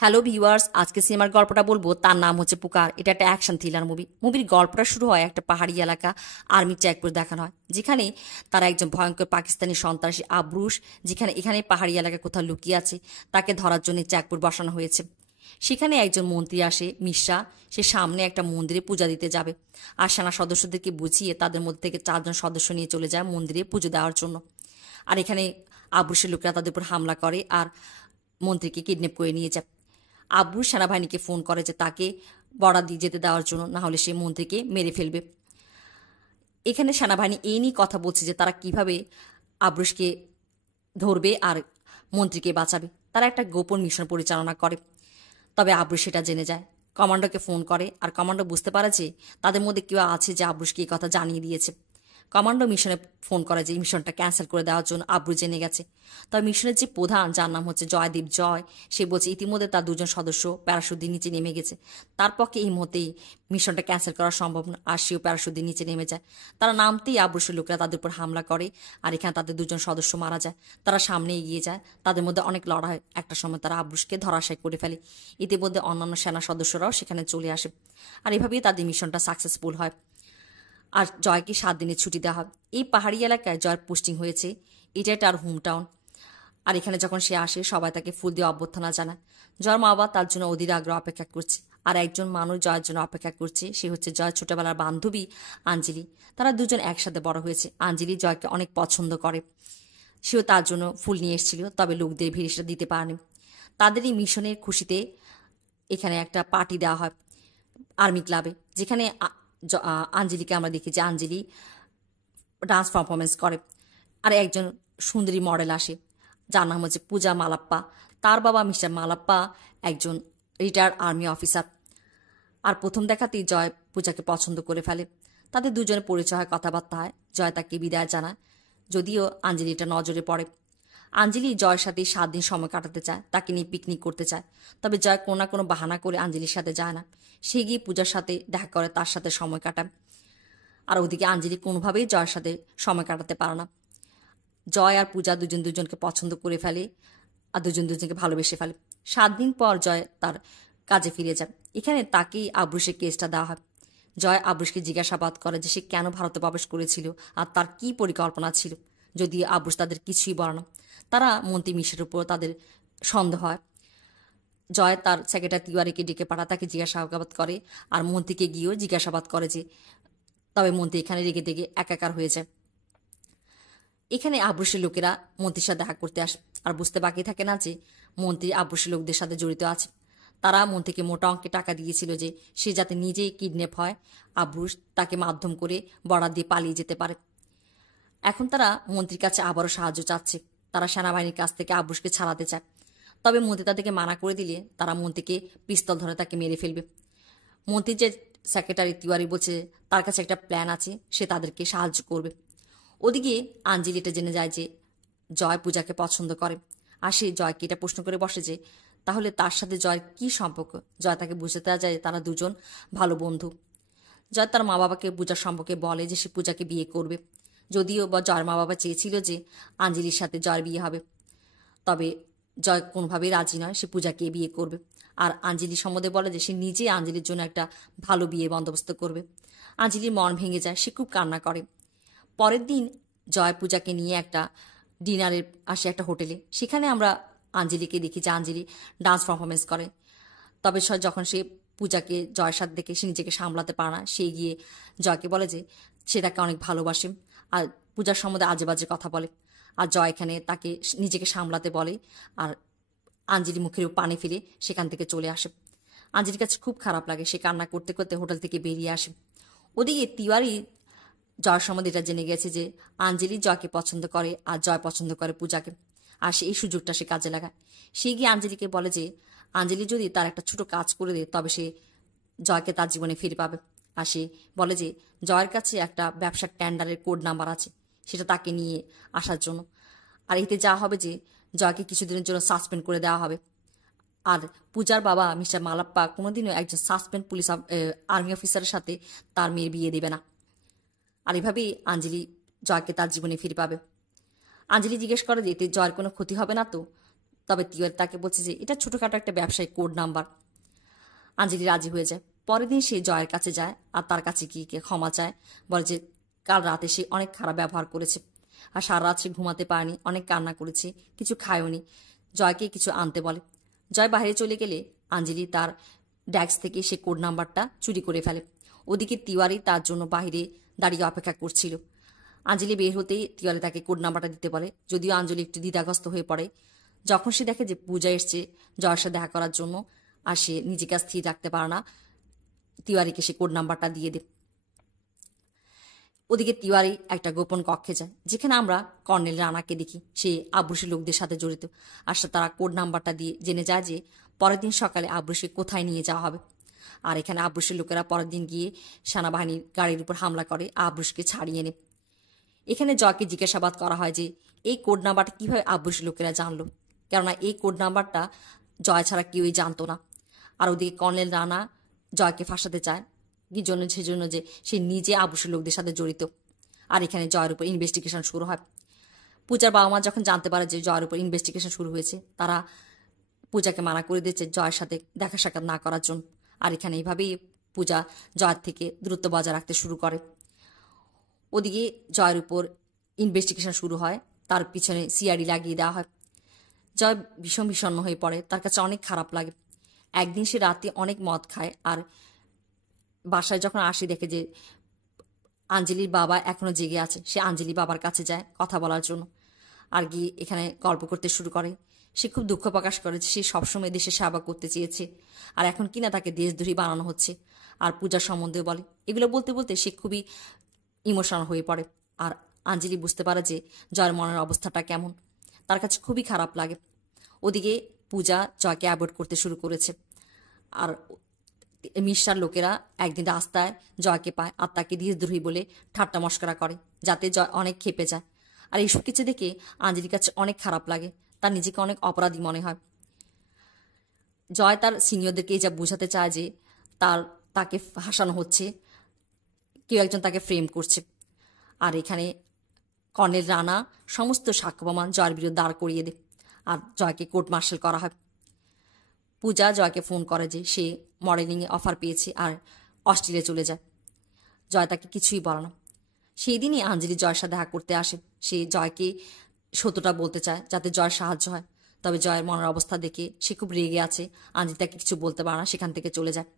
Hello viewers, আজকে সিনেমার গল্পটা বলবো। তার নাম হচ্ছে পুকার। এটা একটা অ্যাকশন থ্রিলার মুভি। মুভির গল্পটা শুরু হয় একটা পাহাড়ি এলাকা আর্মি চেকপোস্ট দেখানো হয়, যেখানে তারা একজন ভয়ঙ্কর পাকিস্তানি সন্ত্রাসী আবরুশ, এখানে পাহাড়ি এলাকায় কোথাও লুকিয়ে আছে, তাকে ধরার জন্য চেকপোস্ট বসানো হয়েছে। সেখানে একজন মন্ত্রী আসে, মিশ্রা। সে সামনে একটা মন্দিরে পূজা দিতে যাবে, আর সেনা সদস্যদেরকে বুঝিয়ে তাদের মধ্যে থেকে 4জন সদস্য নিয়ে চলে যায় মন্দিরে পুজো দেওয়ার জন্য। আর এখানে আবরুশের লোকেরা তাদের উপর হামলা করে আর মন্ত্রীকে কিডন্যাপ করে নিয়ে যায়। আব্রু সেনাবাহিনীকে ফোন করে যে তাকে বর্ডার দিয়ে যেতে দেওয়ার জন্য, না হলে সে মন্ত্রীকে মেরে ফেলবে। এখানে সেনাবাহিনী এই নিয়ে কথা বলছে যে তারা কিভাবে আব্রুশকে ধরবে আর মন্ত্রীকে বাঁচাবে। তারা একটা গোপন মিশন পরিচালনা করে। তবে আব্রুশ সেটা জেনে যায়, কমান্ডোকে ফোন করে, আর কমান্ডো বুঝতে পারে যে তাদের মধ্যে কেউ আছে যে আব্রুশকে এই কথা জানিয়ে দিয়েছে। কমান্ডো মিশনে ফোন করে যে এই মিশনটা ক্যান্সেল করে দেওয়ার জন্য। আব্রু জেনে গেছে। তবে মিশনের যে প্রধান, যার নাম হচ্ছে জয়দীপ জয়, সে বলছে ইতিমধ্যে তার 2জন সদস্য প্যারাশুট দিয়ে নিচে নেমে গেছে। তার পক্ষে এই মুহূর্তেই মিশনটা ক্যান্সেল করা সম্ভব না, আর সেও প্যারাশুট দিয়ে নিচে নেমে যায়। তারা নামতেই আব্রুশের লোকেরা তাদের উপর হামলা করে, আর এখানে তাদের 2জন সদস্য মারা যায়। তারা সামনে এগিয়ে যায়, তাদের মধ্যে অনেক লড়াই হয়। একটা সময় তারা আব্রুশকে ধরাশায়ী করে ফেলে। ইতিমধ্যে অন্যান্য সেনা সদস্যরাও সেখানে চলে আসে, আর এভাবেই তাদের মিশনটা সাকসেসফুল হয়। আর জয়কে 7 দিনের ছুটি দেওয়া হয়। এই পাহাড়ি এলাকায় জয়ের পোস্টিং হয়েছে, এটা তার হোম টাউন। আর এখানে যখন সে আসে, সবাই তাকে ফুল দিয়ে অভ্যর্থনা জানায়। জয়ের মা বাবা তার জন্য অধীর আগ্রহ অপেক্ষা করছে। আর একজন মানুষ জয়ের জন্য অপেক্ষা করছে, সে হচ্ছে জয়ের ছোটবেলার বান্ধবী আঞ্জলি। তারা 2জন একসাথে বড় হয়েছে। আঞ্জলি জয়কে অনেক পছন্দ করে, সেও তার জন্য ফুল নিয়ে এসেছিল, তবে লোকদের ভিড় সেটা দিতে পারেনি। তাদের এই মিশনের খুশিতে এখানে একটা পার্টি দেওয়া হয় আর্মি ক্লাবে, যেখানে আঞ্জলিকে আমরা দেখি যে আঞ্জলি ডান্স পারফরমেন্স করে। আর একজন সুন্দরী মডেল আসে, যার নাম হচ্ছে পূজা মালাপ্পা। তার বাবা মিস্টার মালাপ্পা একজন রিটায়ার্ড আর্মি অফিসার। আর প্রথম দেখাতেই জয় পূজাকে পছন্দ করে ফেলে। তাদের 2জনের পরিচয় হয়, কথাবার্তা হয়। জয় তাকে বিদায় জানায়, যদিও আঞ্জলিটা নজরে পড়ে। আঞ্জলি জয়ের সাথে 7 দিন সময় কাটাতে চায়, তাকে নিয়ে পিকনিক করতে চায়। তবে জয় কোনো না কোনো বাহানা করে আঞ্জলির সাথে যায় না। সে গিয়ে পূজার সাথে দেখা করে, তার সাথে সময় কাটায়। আর ওদিকে আঞ্জলি কোনোভাবেই জয়ের সাথে সময় কাটাতে পারে না। জয় আর পূজা 2জন 2জনকে পছন্দ করে ফেলে, আর 2জন 2জনকে ভালোবেসে ফেলে। 7 দিন পর জয় তার কাজে ফিরে যায়। এখানে তাকেই আবরুশের কেসটা দেওয়া হয়। জয় আবরুশকে জিজ্ঞাসাবাদ করে যে সে কেন ভারতে প্রবেশ করেছিল আর তার কি পরিকল্পনা ছিল, যদি আবরুশ তাদের কিছুই বলে না। তারা মন্ত্রী মিশের উপর তাদের সন্দেহ হয়। জয় তার সেক্রেটারি তিওয়ারিকে ডেকে পাঠা, তাকে জিজ্ঞাসাবাদ করে, আর মন্ত্রীকে গিয়েও জিজ্ঞাসাবাদ করে যে, তবে মন্ত্রী এখানে রেগে টেগে একাকার হয়ে যায়। এখানে আবরুশের লোকেরা মন্ত্রীর সাথে দেখা করতে আসে, আর বুঝতে বাকি থাকে না যে মন্ত্রী আবরুশের লোকদের সাথে জড়িত আছে। তারা মন্ত্রীকে মোটা অঙ্কে টাকা দিয়েছিল যে সে যাতে নিজেই কিডন্যাপ হয়, আবরুশ তাকে মাধ্যম করে বর্ডার দিয়ে পালিয়ে যেতে পারে। এখন তারা মন্ত্রীর কাছে আবারও সাহায্য চাচ্ছে। তারা সেনাবাহিনীর কাছ থেকে আবরুশকে ছাড়াতে চায়। তবে মন্ত্রী তাদেরকে মানা করে দিলে তারা মন্ত্রীকে পিস্তল ধরে তাকে মেরে ফেলবে। মন্ত্রীর যে সেক্রেটারি তিওয়ারি বলছে তার কাছে একটা প্ল্যান আছে, সে তাদেরকে সাহায্য করবে। ওদিকে আঞ্জলি এটা জেনে যায় যে জয় পূজাকে পছন্দ করে, আর সে জয়কে এটা প্রশ্ন করে বসে যে তাহলে তার সাথে জয়ের কি সম্পর্ক। জয় তাকে বুঝতে দেওয়া যায় তারা 2জন ভালো বন্ধু। জয় তার মা বাবাকে পূজার সম্পর্কে বলে যে সে পূজাকে বিয়ে করবে, যদিও বা জয়ের মা বাবা চেয়েছিল যে আঞ্জলির সাথে জয়ের বিয়ে হবে। তবে জয় কোনোভাবেই রাজি নয়, সে পূজাকে বিয়ে করবে। আর আঞ্জলি সম্বন্ধে বলে যে সে নিজেই আঞ্জলির জন্য একটা ভালো বিয়ের বন্দোবস্ত করবে। আঞ্জলির মন ভেঙে যায়, সে খুব কান্না করে। পরের দিন জয় পূজাকে নিয়ে একটা ডিনারে আসে একটা হোটেলে। সেখানে আমরা আঞ্জলিকে দেখি যে আঞ্জলি ডান্স পারফরমেন্স করে। তবে যখন সে পূজাকে জয়ের সাথে দেখে সে নিজেকে সামলাতে পারে না, সে গিয়ে জয়কে বলে যে সে তাকে অনেক ভালোবাসে, আর পূজার সম্বন্ধে আজে বাজে কথা বলে। আর জয় এখানে তাকে নিজেকে সামলাতে বলে, আর আঞ্জলি মুখের পানি ফেলে সেখান থেকে চলে আসে। আঞ্জলির কাছে খুব খারাপ লাগে, সে কান্না করতে করতে হোটেল থেকে বেরিয়ে আসে। ওদিকে তিওয়ারি জয়ের সম্বন্ধে এটা জেনে গেছে যে আঞ্জলি জয়কে পছন্দ করে আর জয় পছন্দ করে পূজাকে, আর সে এই সুযোগটা সে কাজে লাগায়। সে গিয়ে আঞ্জলিকে বলে যে আঞ্জলি যদি তার একটা ছোট কাজ করে দেয় তবে সে জয়কে তার জীবনে ফিরে পাবে। আর সে বলে যে জয়ের কাছে একটা ব্যবসার টেন্ডারের কোড নাম্বার আছে, সেটা তাকে নিয়ে আসার জন্য। আর এতে যা হবে যে জয়কে কিছুদিনের জন্য সাসপেন্ড করে দেওয়া হবে। আর পূজার বাবা মিস্টার মালাপ্পা কোনোদিনও একজন সাসপেন্ড পুলিশ আর্মি অফিসারের সাথে তার মেয়ের বিয়ে দেবে না। আর এভাবেই আঞ্জলি জয়কে তার জীবনে ফিরে পাবে। আঞ্জলি জিজ্ঞেস করে যে এতে জয়ের কোনো ক্ষতি হবে না তো। তবে তিওয়ারি তাকে বলছে যে এটা ছোটোখাটো একটা ব্যবসায়িক কোড নাম্বার। আঞ্জলি রাজি হয়ে যায়। পরের দিন সে জয়ের কাছে যায় আর তার কাছে গিয়ে ক্ষমা চায়, বলে যে কাল রাতে সে অনেক খারাপ ব্যবহার করেছে আর সারা রাত সে ঘুমাতে পারেনি, অনেক কান্না করেছে, কিছু খায়ওনি। জয়কে কিছু আনতে বলে। জয় বাইরে চলে গেলে আঞ্জলি তার ডেস্ক থেকে সে কোড নাম্বারটা চুরি করে ফেলে। ওদিকে তিওয়ারি তার জন্য বাইরে দাঁড়িয়ে অপেক্ষা করছিল। আঞ্জলি বের হতেই তিওয়ারি তাকে কোড নাম্বারটা দিতে বলে, যদিও আঞ্জলি একটু দ্বিধাগ্রস্ত হয়ে পড়ে। যখন সে দেখে যে পূজা এসছে জয়ের সাথে দেখা করার জন্য আর সে নিজেকে স্থির রাখতে পারে না, তিওয়ারিকে সে কোড নাম্বারটা দিয়ে দেয়। ওদিকে তিওয়ারি একটা গোপন কক্ষে যায়, যেখানে আমরা কর্নেল রানাকে দেখি। সে আব্রুসের লোকদের সাথে জড়িত। আর সে তারা কোড নাম্বারটা দিয়ে জেনে যায় যে পরের দিন সকালে আব্রুসে কোথায় নিয়ে যাওয়া হবে। আর এখানে আব্রুসের লোকেরা পরের দিন গিয়ে সেনাবাহিনীর গাড়ির উপর হামলা করে আব্রুসকে ছাড়িয়ে নেয়। এখানে জয়কে জিজ্ঞাসাবাদ করা হয় যে এই কোড নাম্বারটা কীভাবে আব্রুসের লোকেরা জানলো, কেননা এই কোড নাম্বারটা জয় ছাড়া কেউই জানতো না। আর ওদিকে কর্নেল রানা জয়কে ফাঁসাতে চায়, কি জন্য? সেজন্য যে সে নিজে আব্রুসের লোকদের সাথে জড়িত। আর এখানে জয়ের উপর ইনভেস্টিগেশন শুরু হয়। পূজার বাবা মা যখন জানতে পারে যে জয়ের উপর ইনভেস্টিগেশন শুরু হয়েছে, তারা পূজাকে মানা করে দিয়েছে জয়ের সাথে দেখা সাক্ষাৎ না করার জন্য। আর এখানে এইভাবেই পূজা জয়ের থেকে দূরত্ব বজায় রাখতে শুরু করে। ওদিকে জয়ের উপর ইনভেস্টিগেশন শুরু হয়, তার পিছনে সিআইডি লাগিয়ে দেওয়া হয়। জয় ভীষণ বিষণ্ণ হয়ে পড়ে, তার কাছে অনেক খারাপ লাগে। একদিন সে রাতে অনেক মদ খায় আর বাসায় যখন আসি দেখে যে আঞ্জলির বাবা এখনও জেগে আছে। সে আঞ্জলি বাবার কাছে যায় কথা বলার জন্য, আর গিয়ে এখানে গল্প করতে শুরু করে। সে খুব দুঃখ প্রকাশ করে যে সে সবসময় দেশের সেবা করতে চেয়েছে আর এখন কিনা তাকে দেশদ্রোহী বানানো হচ্ছে। আর পূজার সম্বন্ধেও বলে। এগুলো বলতে বলতে সে খুবই ইমোশনাল হয়ে পড়ে। আর আঞ্জলি বুঝতে পারে যে জয়ের মনের অবস্থাটা কেমন, তার কাছে খুবই খারাপ লাগে। ওদিকে পূজা জয়কে অ্যাভয়েড করতে শুরু করেছে। আর মিশার লোকেরা একদিন রাস্তায় জয়কে পায় আর তাকে দেশদ্রোহী বলে ঠাট্টা মস্করা করে, যাতে জয় অনেক ক্ষেপে যায়। আর এইসব কিছু দেখে আঞ্জলির কাছে অনেক খারাপ লাগে, তার নিজেকে অনেক অপরাধী মনে হয়। জয় তার সিনিয়রদেরকে যা বোঝাতে চায় যে তাকে হাসানো হচ্ছে, কেউ একজন তাকে ফ্রেম করছে। আর এখানে কর্নেল রানা সমস্ত সাক্ষ্য প্রমাণ জয়ের বিরুদ্ধে দাঁড় করিয়ে দেয় আর জয়কে কোর্ট মার্শাল করা হয়। পূজা জয়কে ফোন করে যে সে মডেলিংয়ে অফার পেয়েছে আর অস্ট্রেলিয়া চলে যায়। জয় তাকে কিছুই বলে না। সেই দিনই আঞ্জলি জয়ের সাথে দেখা করতে আসে। সে জয়কে সত্যটা বলতে চায় যাতে জয়ের সাহায্য হয়। তবে জয়ের মনের অবস্থা দেখে সে খুব রেগে আছে, আঞ্জলি তাকে কিছু বলতে পারে না, সেখান থেকে চলে যায়।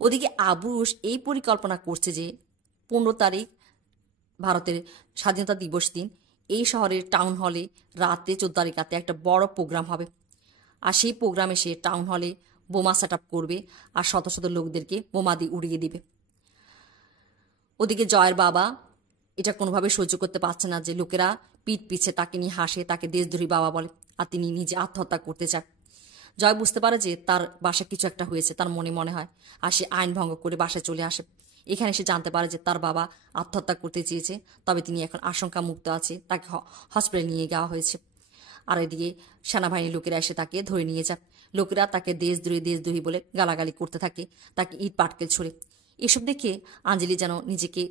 ওদিকে আবরুষ এই পরিকল্পনা করছে যে 15 তারিখ ভারতের স্বাধীনতা দিবস দিন এই শহরের টাউন হলে রাতে 14 তারিখ রাতে একটা বড় প্রোগ্রাম হবে। আর সেই প্রোগ্রামে সে টাউন হলে বোমা সেট আপ করবে আর শত শত লোকদেরকে বোমা দিয়ে উড়িয়ে দিবে। ওদিকে জয়ের বাবা এটা কোনোভাবে সহ্য করতে পারছে না যে লোকেরা পিঠ পিছে তাকে নিয়ে হাসে, তাকে দেশদ্রোহী বাবা বলে আর তিনি নিজে আত্মহত্যা করতে চায়। জয় বুঝতে পারে যে তার বাসায় কিছু একটা হয়েছে, তার মনে হয়। আর সে আইন ভঙ্গ করে বাসায় চলে আসে। এখানে সে জানতে পারে যে তার বাবা আত্মহত্যা করতে চেয়েছে, তবে তিনি এখন আশঙ্কা মুক্ত আছে, তাকে হসপিটালে নিয়ে যাওয়া হয়েছে। আর এদিকে সেনাবাহিনীর লোকেরা এসে তাকে ধরে নিয়ে যায়। লোকেরা তাকে দেশদ্রোহী বলে গালাগালি করতে থাকে, তাকে ইট পাটকেল ছুড়ে। এসব দেখে আঞ্জলি যেন নিজেকে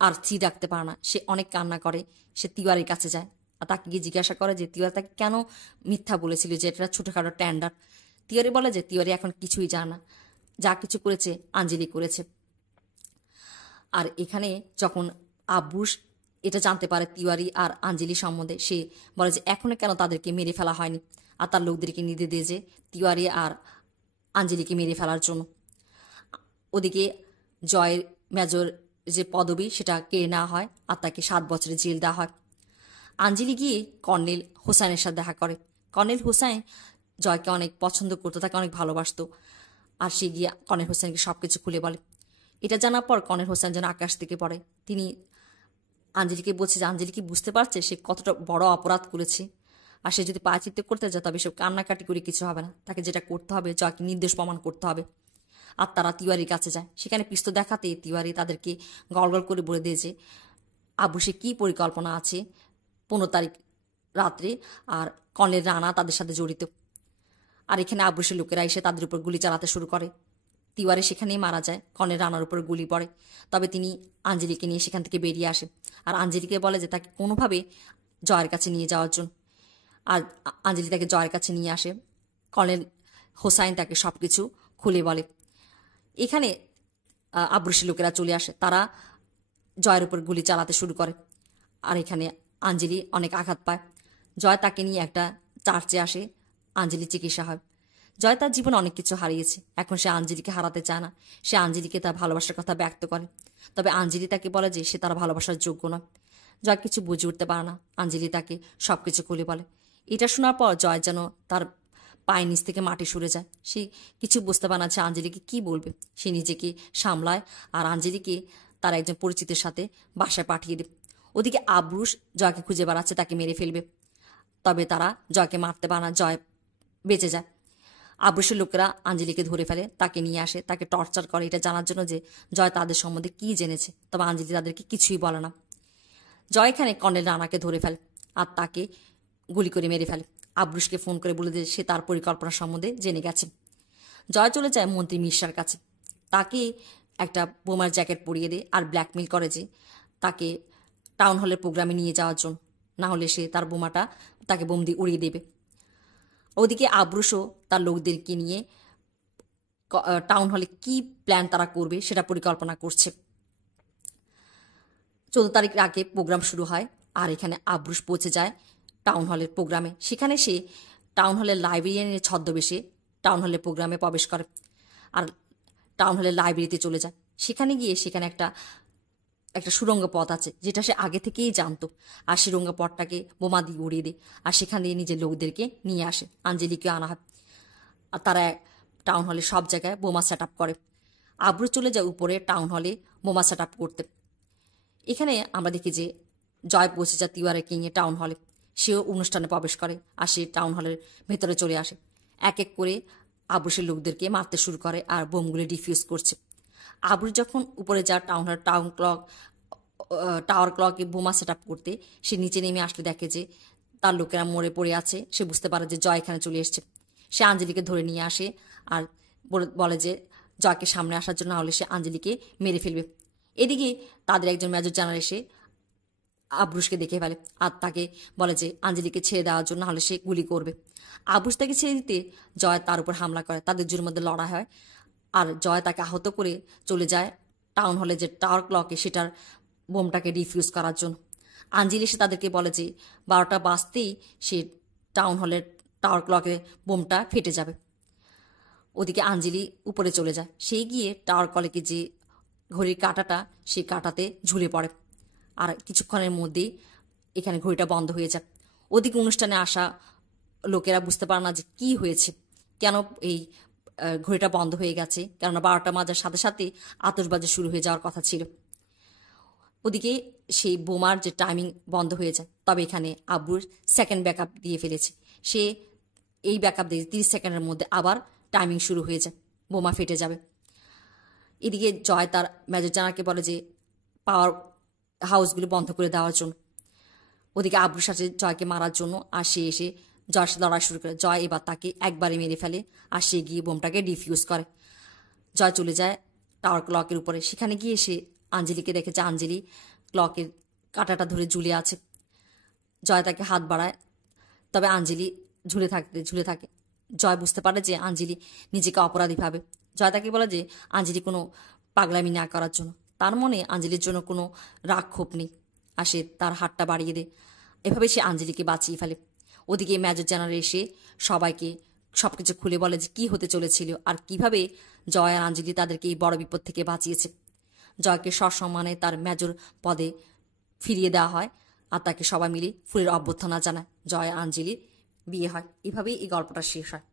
আর স্থির রাখতে পারে না, সে অনেক কান্না করে। সে তিওয়ারির কাছে যায় আর তাকে গিয়ে জিজ্ঞাসা করে যে তিওয়ারি তাকে কেন মিথ্যা বলেছিল যে এটা ছোটোখাটো টেন্ডার। তিওয়ারি বলে যে তিওয়ারি এখন কিছুই জানে না, যা কিছু করেছে আঞ্জলি করেছে। আর এখানে যখন আব্রুস এটা জানতে পারে তিওয়ারি আর আঞ্জলি সম্বন্ধে, সে বলে যে এখনো কেন তাদেরকে মেরে ফেলা হয়নি, আর তার লোকদেরকে নির্দেশ দিয়ে যে তিওয়ারি আর আঞ্জলিকে মেরে ফেলার জন্য। ওদিকে জয়ের মেজর যে পদবি সেটা কেড়ে নেওয়া হয় আর তাকে 7 বছরের জেল দেওয়া হয়। আঞ্জলি গিয়ে কর্নেল হোসাইনের সাথে দেখা করে। কর্নেল হোসাইন জয়কে অনেক পছন্দ করতো, তাকে অনেক ভালোবাসতো। আর সে গিয়ে কর্নেল হোসেনকে সব কিছু খুলে বলে। এটা জানার পর কর্নেল হোসেন যেন আকাশ থেকে পড়ে। তিনি আঞ্জলিকে বলছে যে আঞ্জলি কি বুঝতে পারছে সে কতটা বড় অপরাধ করেছে, আর সে যদি পায়চিত্ত করতে যায় তবে সব কান্নাকাটি করে কিছু হবে না, তাকে যেটা করতে হবে জয়কে নির্দোষ প্রমাণ করতে হবে। আর তারা তিওয়ারির কাছে যায়। সেখানে পিস্তল দেখাতে তিওয়ারি তাদেরকে গলগল করে বলে দিয়ে যে আবুসে কী পরিকল্পনা আছে 15 তারিখ রাত্রে, আর কর্নেল রানা তাদের সাথে জড়িত। আর এখানে আবুসের লোকেরা এসে তাদের উপর গুলি চালাতে শুরু করে। তিওয়ারি সেখানেই মারা যায়, কর্নেল রানার উপর গুলি পড়ে। তবে তিনি আঞ্জলিকে নিয়ে সেখান থেকে বেরিয়ে আসে আর আঞ্জলিকে বলে যে তাকে কোনোভাবে জয়ের কাছে নিয়ে যাওয়ার জন্য। আর আঞ্জলি তাকে জয়ের কাছে নিয়ে আসে। কর্নেল হোসাইন তাকে সব কিছু খুলে বলে। এখানে আব্রুসের লোকেরা চলে আসে, তারা জয়ের উপর গুলি চালাতে শুরু করে। আর এখানে আঞ্জলি অনেক আঘাত পায়। জয় তাকে নিয়ে একটা চার্চে আসে, আঞ্জলি চিকিৎসা হয়। জয় তার জীবনে অনেক কিছু হারিয়েছে, এখন সে আঞ্জলিকে হারাতে চায় না। সে আঞ্জলিকে তার ভালোবাসার কথা ব্যক্ত করে, তবে আঞ্জলি তাকে বলে যে সে তার ভালোবাসার যোগ্য নয়। জয় কিছু বুঝে উঠতে পারে না, আঞ্জলি তাকে সব কিছু খুলে বলে। এটা শোনার পর জয় যেন তার পায়ের নিচ থেকে মাটি সরে যায়। সে কিছু বুঝতে পারে না যে আঞ্জলিকে কী বলবে। সে নিজেকে সামলায় আর আঞ্জলিকে তার একজন পরিচিতের সাথে বাসায় পাঠিয়ে দেয়। ওদিকে আব্রুস জয়কে খুঁজে বেড়াচ্ছে, তাকে মেরে ফেলবে, তবে তারা জয়কে মারতে পারে না, জয় বেঁচে যায়। আব্রুসের লোকেরা আঞ্জলিকে ধরে ফেলে, তাকে নিয়ে আসে, তাকে টর্চার করে এটা জানার জন্য যে জয় তাদের সম্বন্ধে কী জেনেছে, তবে আঞ্জলি তাদেরকে কিছুই বলে না। জয় এখানে কর্নেল রানাকে ধরে ফেলে আর তাকে গুলি করে মেরে ফেলে। আব্রুসকে ফোন করে বলে যে সে তার পরিকল্পনা সম্বন্ধে জেনে গেছে। জয় চলে যায় মন্ত্রী মিশ্রার কাছে, তাকে একটা বোমার জ্যাকেট পরিয়ে দেয় আর ব্ল্যাকমেল করে যে তাকে টাউন হলের প্রোগ্রামে নিয়ে যাওয়ার জন্য, না হলে সে তার বোমাটা তাকে বোম দিয়ে উড়িয়ে দেবে। ওদিকে আব্রুসও তার লোকদেরকে নিয়ে টাউন হলে কি প্ল্যান তারা করবে সেটা পরিকল্পনা করছে। 14 তারিখ আগে প্রোগ্রাম শুরু হয় আর এখানে আব্রুস পৌঁছে যায় টাউন হলের প্রোগ্রামে। সেখানে সে টাউন হলের লাইব্রেরিয়ানের ছদ্মবেশে টাউন হলের প্রোগ্রামে প্রবেশ করে আর টাউন হলের লাইব্রেরিতে চলে যায়। সেখানে গিয়ে সেখানে একটা সুড়ঙ্গ পথ আছে যেটা সে আগে থেকেই জানতো, আর সুড়ঙ্গ পথটাকে বোমা দিয়ে উড়িয়ে দেয় আর সেখান দিয়ে নিজের লোকদেরকে নিয়ে আসে। আঞ্জলিকে আনা হয় আর তারা টাউন হলে সব জায়গায় বোমা সেট আপ করে। আব্রুস চলে যায় উপরে টাউন হলে বোমা সেট আপ করতে। এখানে আমরা দেখি যে জয় পৌঁছে যায় তিওয়ারে কিংয়ে টাউন হলে। সেও অনুষ্ঠানে প্রবেশ করে আর সে টাউন হলের ভেতরে চলে আসে। এক এক করে আব্রুসের লোকদেরকে মারতে শুরু করে আর বোমগুলি ডিফিউজ করছে। আব্রুস যখন উপরে যায় টাউন হলের টাওয়ার ক্লকে বোমা সেট আপ করতে, সে নিচে নেমে আসলে দেখে যে তার লোকেরা মরে পড়ে আছে। সে বুঝতে পারে যে জয় এখানে চলে এসছে। সে আঞ্জলিকে ধরে নিয়ে আসে আর বলে যে জয়কে সামনে আসার জন্য, হলে সে আঞ্জলিকে মেরে ফেলবে। এদিকে তাদের একজন মেজর জেনারেল এসে আব্রুসকে দেখে ফেলে আর তাকে বলে যে আঞ্জলিকে ছেড়ে দেওয়ার জন্য, হলে সে গুলি করবে। আব্রুস তাকে ছেড়ে দিতে জয় তার উপর হামলা করে, তাদের দুজনের মধ্যে লড়াই হয় আর জয় তাকে আহত করে চলে যায় টাউন হলে যে টাওয়ার ক্লকে সেটার বোমটাকে ডিফিউজ করার জন্য। আঞ্জলি এসে তাদেরকে বলে যে 12টা বাজতেই সে টাউন হলের টাওয়ার ক্লকে বোমটা ফেটে যাবে। ওদিকে আঞ্জলি উপরে চলে যায়, সেই গিয়ে টাওয়ার ক্লকে যে ঘড়ির কাঁটাটা, সেই কাঁটাতে ঝুলে পড়ে আর কিছুক্ষণের মধ্যেই এখানে ঘড়িটা বন্ধ হয়ে যায়। ওদিকে অনুষ্ঠানে আসা লোকেরা বুঝতে পারে না যে কী হয়েছে, কেন এই ঘড়িটা বন্ধ হয়ে গেছে, কেননা 12টা বাজার সাথে সাথে আতশবাজি শুরু হয়ে যাওয়ার কথা ছিল। ওদিকে সেই বোমার যে টাইমিং বন্ধ হয়ে যায়, তবে এখানে আব্রুস সেকেন্ড ব্যাকআপ দিয়ে ফেলেছে। সে এই ব্যাকআপ দিয়ে 30 সেকেন্ডের মধ্যে আবার টাইমিং শুরু হয়ে যায়, বোমা ফেটে যাবে। এদিকে জয় তার মেজর জেনারেলকে বলে যে পাওয়ার হাউসগুলো বন্ধ করে দেওয়ার জন্য। ওদিকে আব্রুস আসে জয়কে মারার জন্য আর সে এসে জয়ের সাথে লড়াই শুরু করে। জয় এবার তাকে একবারে মেরে ফেলে আর সে গিয়ে বোমটাকে ডিফিউজ করে। জয় চলে যায় টাওয়ার ক্লকের উপরে, সেখানে গিয়ে সে আঞ্জলিকে দেখে যে আঞ্জলি ক্লকের কাঁটাটা ধরে ঝুলে আছে। জয় তাকে হাত বাড়ায়, তবে আঞ্জলি ঝুলে থাকে। জয় বুঝতে পারে যে আঞ্জলি নিজেকে অপরাধী ভাবে। জয় তাকে বলে যে আঞ্জলি কোনো পাগলামি না করার জন্য, তার মনে আঞ্জলির জন্য কোনো রাগ ক্ষোভ নেই, আর সে তার হাতটা বাড়িয়ে দেয়। এভাবে সে আঞ্জলিকে বাঁচিয়ে ফেলে। ওদিকে মেজর জেনারেল এসে সবাইকে সবকিছু খুলে বলে যে কী হতে চলেছিল আর কিভাবে জয় আর আঞ্জলি তাদেরকে এই বড় বিপদ থেকে বাঁচিয়েছে। জয়কে সসম্মানে তার মেজর পদে ফিরিয়ে দেওয়া হয় আর তাকে সবাই মিলে ফুলের অভ্যর্থনা জানায়। জয় আর আঞ্জলির বিয়ে হয়। এভাবেই এই গল্পটা শেষ হয়।